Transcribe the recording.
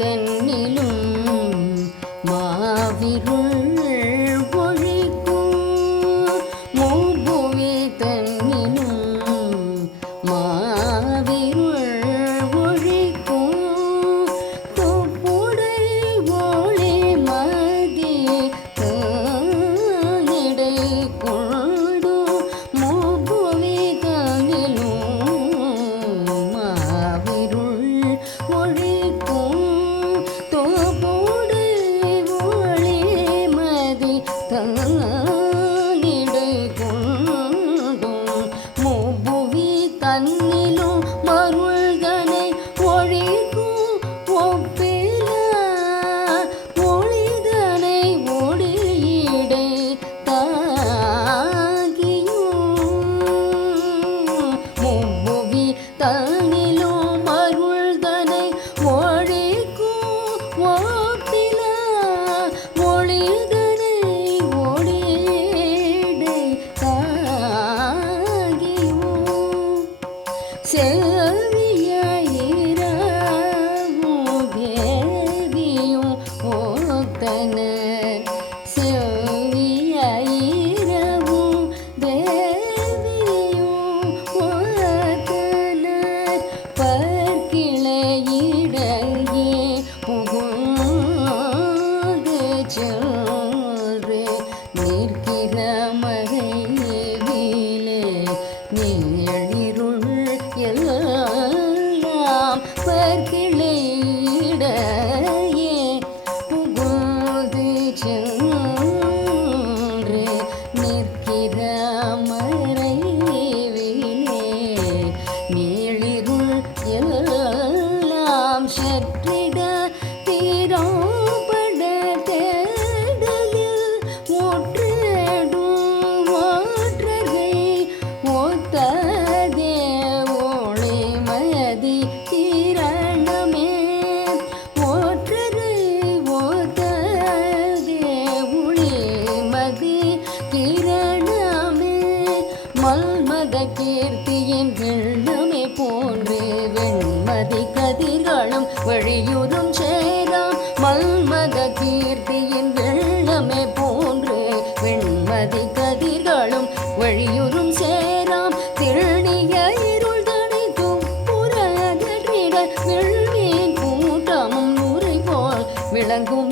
தன்னிலும் மாவிருள் தனிலும் மருள்தனை ஒழிக்கும் ஒப்பில ஒளிதனை ஒளியிடை தாகியும் செவியாயிரவும் தேவியும் ஓத்தனை சற்றிட தீரோபட தேடலில் ஒற்றேடும் ஒற்றகை ஒத்ததே ஒளி மதி கிரணமே ஒற்றகை ஒத்ததே ஒளி மதி கிரணமே மல்மத கீர்த்தியின் வெள்ளம் வழியுறும் சேரம் மல்மத கீர்த்தியின் வெள்ளமே போன்று வெண்மதி கதிர்களும் வழியுறும் சேராம் திருணிய இருள் தடைக்கும் துப்புற அகற்றிட கூட்டமும் நூறை போல் விளங்கும்